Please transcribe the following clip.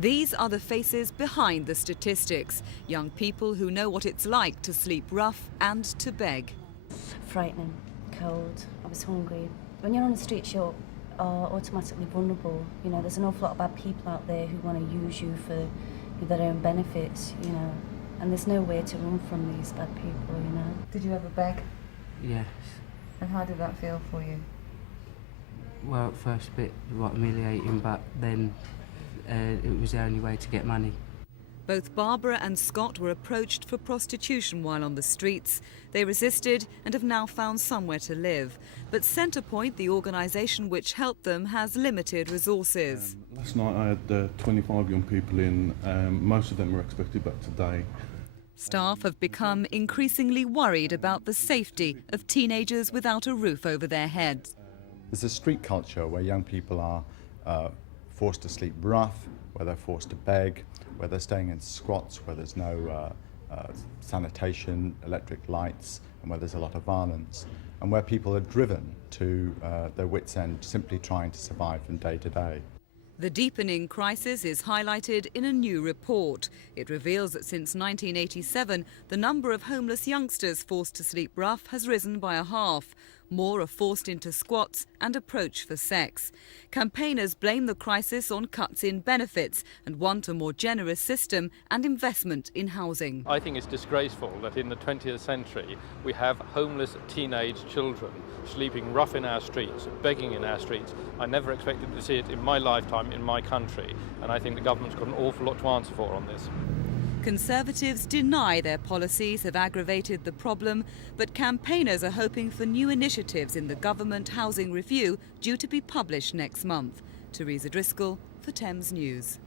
These are the faces behind the statistics. Young people who know what it's like to sleep rough and to beg. Frightening, cold, I was hungry. When you're on the streets, you're automatically vulnerable. You know, there's an awful lot of bad people out there who want to use you for their own benefits, you know, and there's no way to run from these bad people, you know. Did you ever beg? Yes. And how did that feel for you? Well, at first a bit humiliating, but then it was the only way to get money. Both Barbara and Scott were approached for prostitution while on the streets. They resisted and have now found somewhere to live. But Centrepoint, the organisation which helped them, has limited resources. Last night I had 25 young people in. Most of them were expected back today. Staff have become increasingly worried about the safety of teenagers without a roof over their heads. There's a street culture where young people are forced to sleep rough, where they're forced to beg, where they're staying in squats, where there's no sanitation, electric lights, and where there's a lot of violence, and where people are driven to their wits' end simply trying to survive from day to day. The deepening crisis is highlighted in a new report. It reveals that since 1987, the number of homeless youngsters forced to sleep rough has risen by a half. More are forced into squats and approach for sex. Campaigners blame the crisis on cuts in benefits and want a more generous system and investment in housing. I think it's disgraceful that in the 20th century we have homeless teenage children sleeping rough in our streets, begging in our streets. I never expected to see it in my lifetime in my country, and I think the government's got an awful lot to answer for on this. Conservatives deny their policies have aggravated the problem, but campaigners are hoping for new initiatives in the government housing review due to be published next month. Teresa Driscoll for Thames News.